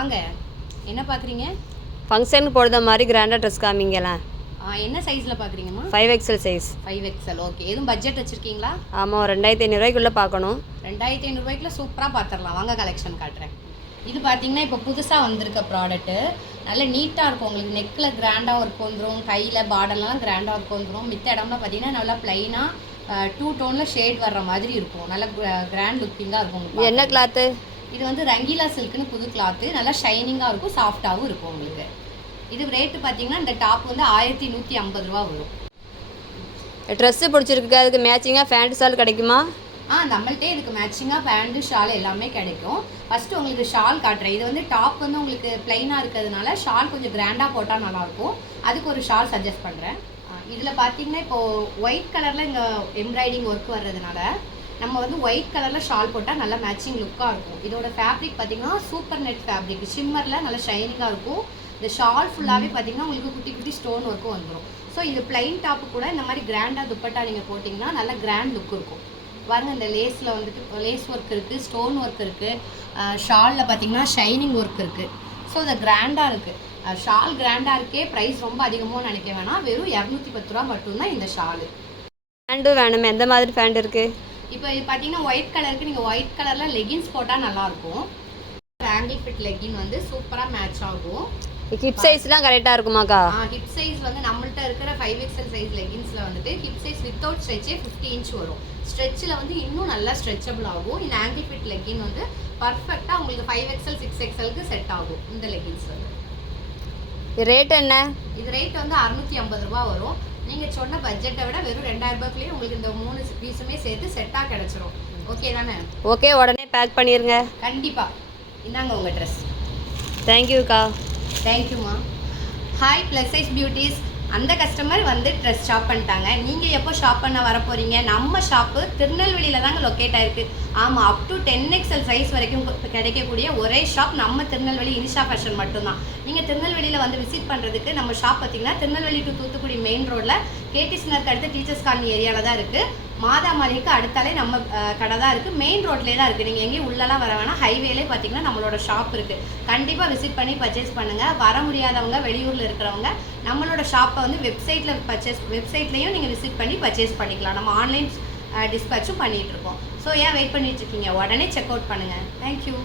வாங்க. என்ன பார்க்குறீங்க? ஃபங்க்ஷனுக்கு போடுற மாதிரி கிராண்டாக ட்ரெஸ் காமிங்களேன். என்ன சைஸில் பார்க்குறீங்கம்மா? 5XL size. 5XL. ஓகே. எதுவும் பட்ஜெட் வச்சுருக்கீங்களா? ஆமாம், 2500 பார்க்கணும். 2500 சூப்பராக பார்த்துடலாம். வாங்க கலெக்ஷன் காட்டுறேன். இது பார்த்தீங்கன்னா இப்போ புதுசாக வந்திருக்க ப்ராடக்ட்டு. நல்ல நீட்டாக இருக்கும். உங்களுக்கு நெக்கில் கிராண்டாக ஒர்க் வந்துடும், கையில் பார்டர்லாம் கிராண்டாக ஒர்க் வந்துடும். மித்த இடம்லாம் பார்த்தீங்கன்னா நல்லா ப்ளைனாக 2 டோனில் ஷேட் வர்ற மாதிரி இருக்கும். நல்ல கிராண்ட் லுக்கிங்காக இருக்கும். என்ன கிளாத்து? இது வந்து ரங்கீலா சில்க்குன்னு புது கிளாத்து. நல்லா ஷைனிங்காக இருக்கும், சாஃப்டாகவும் இருக்கும் உங்களுக்கு. இது ரேட்டு பார்த்தீங்கன்னா இந்த டாப் வந்து 1150 ரூபா வரும். ட்ரெஸ்ஸு பிடிச்சிருக்கு, அதுக்கு மேட்சிங்காக ஃபேண்ட் ஷால் கிடைக்குமா? நம்மள்ட்டே இதுக்கு மேட்சிங்காக பேண்ட்டு ஷால் எல்லாமே கிடைக்கும். ஃபஸ்ட்டு உங்களுக்கு ஷால் காட்டுறேன். இது வந்து டாப் வந்து உங்களுக்கு ப்ளைனாக இருக்கிறதுனால ஷால் கொஞ்சம் கிராண்டாக போட்டால் நல்லாயிருக்கும். அதுக்கு ஒரு ஷால் சஜஸ்ட் பண்ணுறேன். இதில் பார்த்தீங்கன்னா இப்போது ஒயிட் கலரில் இங்கே எம்ப்ராய்டிங் ஒர்க் வர்றதுனால நம்ம வந்து ஒயிட் கலரில் ஷால் போட்டால் நல்லா மேட்சிங் லுக்காக இருக்கும். இதோட ஃபேப்ரிக் பார்த்தீங்கன்னா சூப்பர் நெட் ஃபேப்ரிக், ஷிம்மரில் நல்லா ஷைனிங்காக இருக்கும். இந்த ஷால் ஃபுல்லாகவே பார்த்தீங்கன்னா உங்களுக்கு குட்டி குட்டி ஸ்டோன் ஒர்க்கும் வந்துடும். ஸோ இது பிளைன் டாப்பு கூட இந்த மாதிரி கிராண்டாக துப்பட்டா நீங்கள் போட்டிங்கன்னா நல்லா கிராண்ட் லுக் இருக்கும். பாருங்கள், இந்த லேஸில் வந்துட்டு லேஸ் ஒர்க் இருக்குது, ஸ்டோன் ஒர்க் இருக்குது, ஷாலில் பார்த்தீங்கன்னா ஷைனிங் ஒர்க் இருக்குது. ஸோ இது கிராண்டாக இருக்குது. ஷால் கிராண்டாக இருக்கே, ப்ரைஸ் ரொம்ப அதிகமாக நினைக்க வேணாம். வெறும் 210 ரூபா மட்டும்தான் இந்த ஷாலு. ஃபேண்ட்டு வேணுமே, எந்த மாதிரி ஃபேண்ட் இருக்குது? இப்போ இது பார்த்தீங்கன்னா ஒயிட் கலருக்கு நீங்கள் ஒயிட் கலரில் லெகின்ஸ் போட்டால் நல்லாயிருக்கும். ஆங்கிள் ஃபிட் லெகின் வந்து சூப்பராக மேட்ச் ஆகும். ஹிப் சைஸ்லாம் கரெக்டாக இருக்குமாக்கா? ஹிப் சைஸ் வந்து நம்மள்ட்ட இருக்கிற 5XL சைஸ் லெகின்ஸில் வந்துட்டு ஹிப் சைஸ் வித்தவுட் ஸ்ட்ரெச்சே 50 இன்ச் வரும். ஸ்ட்ரெச்சில் வந்து இன்னும் நல்லா ஸ்ட்ரெச்சபிள் ஆகும். இந்த ஆங்கிள் ஃபிட் லெகின் வந்து பர்ஃபெக்டாக உங்களுக்கு 5XL 6XLக்கு செட் ஆகும். இந்த லெகின்ஸ் வந்து ரேட் என்ன? இது ரேட் வந்து 650 ரூபா வரும். நீங்கள் சொன்ன பட்ஜெட்டை விட வெறும் 2000 ரூபாய்க்குள்ளேயே உங்களுக்கு இந்த 3 பீஸுமே சேர்த்து செட்டாக கிடச்சிரும். ஓகே தானே? ஓகே, உடனே பேக் பண்ணிடுங்க. கண்டிப்பாக. இந்தாங்க உங்கள் ட்ரெஸ். தேங்க்யூக்கா. தேங்க்யூம்மா. Hi plus size beauties. அந்த கஸ்டமர் வந்து ட்ரெஸ் ஷாப் பண்ணிட்டாங்க. நீங்கள் எப்போ ஷாப் பண்ண வர போகிறீங்க? நம்ம ஷாப்பு திருநெல்வேலியில் தாங்க லொக்கேட் ஆகிருக்கு. ஆமாம், அப் டு 10XL சைஸ் வரைக்கும் கிடைக்கக்கூடிய ஒரே ஷாப் நம்ம திருநெல்வேலி இனிஷா ஃபேஷன் மட்டும்தான். நீங்கள் திருநெல்வேலியில் வந்து விசிட் பண்ணுறதுக்கு நம்ம ஷாப் பார்த்திங்கன்னா திருநெல்வேலி டு தூத்துக்குடி மெயின் ரோட்டில் கேடிஸ்னருக்கு அடுத்து டீச்சர்ஸ் காலனி ஏரியாவில் தான் இருக்குது. மாதா மாளிகைக்கு அடுத்தாலே நம்ம கடை தான் இருக்குது. மெயின் ரோட்லேயே தான் இருக்குது. நீங்கள் எங்கேயும் உள்ளலாம் வர வேணாம். ஹைவேலே பார்த்தீங்கன்னா நம்மளோட ஷாப் இருக்குது. கண்டிப்பாக விசிட் பண்ணி பர்ச்சேஸ் பண்ணுங்கள். வர முடியாதவங்க, வெளியூரில் இருக்கிறவங்க நம்மளோட ஷாப்பை வந்து வெப்சைட்லேயும் நீங்கள் விசிட் பண்ணி பர்ச்சேஸ் பண்ணிக்கலாம். நம்ம ஆன்லைன் டிஸ்பேச்சும் பண்ணிகிட்ருக்கோம். ஸோ ஏன் வெயிட் பண்ணிகிட்ருக்கீங்க? உடனே செக் அவுட் பண்ணுங்கள். தேங்க்யூ.